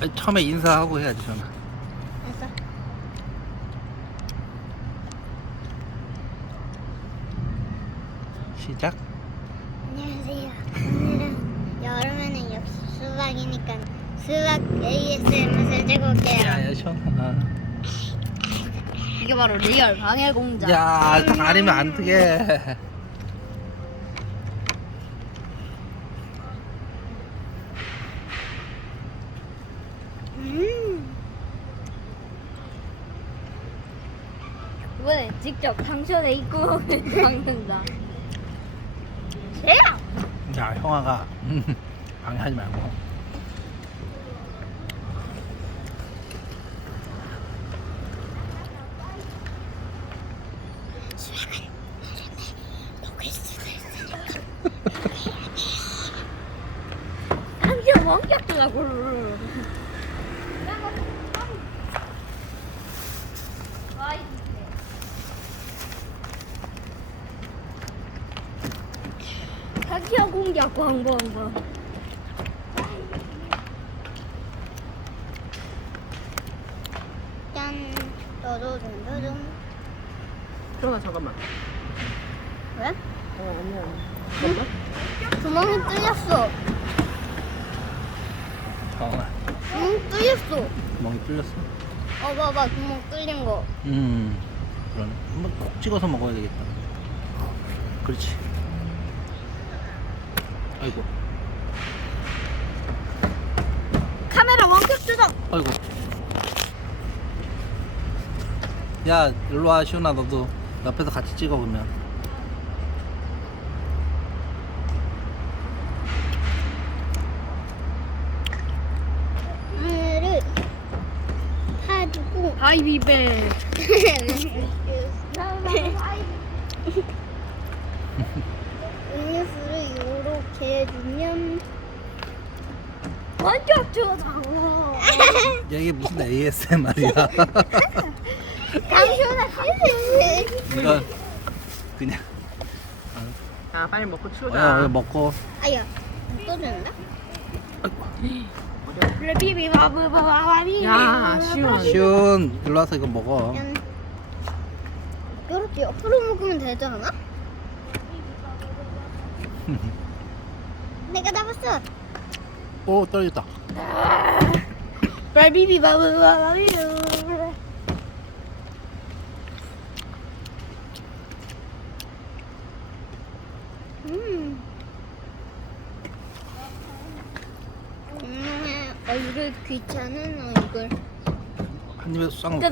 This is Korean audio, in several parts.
아니, 처음에 인사하고 해야지 전화. 알았어. 시작. 안녕하세요. 오늘은 여름에는 역시 수박이니까 수박 ASMR 들고 올게요. 야야 시원하. 이게 바로 리얼 방해 공작. 야 가리면 안 되게. 음. 이번에 직접 당천에 입구멍을 막는다. 쟤야! 야 형아가 방해하지 말고. 있어. 당천 원격들라고. 당천 공작 광고 한번. 짠. 너도 좀 너도. 시원아 잠깐만. 왜? 어 아니야. 구멍이 뚫렸어. 형아 구멍 뚫렸어. 멍이 뚫렸어. 어 봐봐 구멍 뚫린 거. 음 그러네. 한번 콕 찍어서 먹어야 되겠다. 그렇지. 아이고 카메라 원격 조정. 아이고. 야 일로 와 시훈아 너도 옆에서 같이 찍어 보면. 하이비베. 음료수를 원격 조정. 야 이게 무슨 ASMR이야? 당신은 하세요. 이거 그냥 자 빨리 먹고 어, 치우자. 어, 먹고 아야 또 준다? 야 시원. 시훈 일로 와서 이거 먹어. 짠. 이렇게 옆으로 먹으면 되지 않아? 내가 잡았어. 오 떨어졌다. 레비비 바브바바비. 음. 얼굴 귀찮은 얼굴. 한 입에 싹 먹고. 야,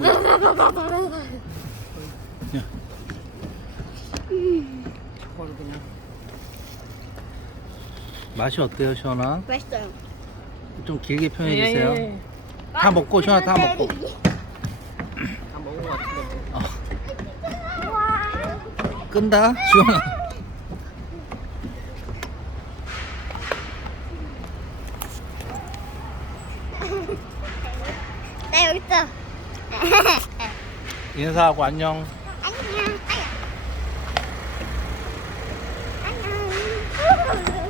저거를 그냥. 맛이 어때요, 시원아? 맛있어요. 좀 길게 표현해 예, 주세요. 예, 예. 다 먹고 시원아 다 먹고. 아, 다 먹은 것 같은데. 어. 끈다, 시원아. 나 여기 있어. 인사하고 안녕. 안녕. 안녕.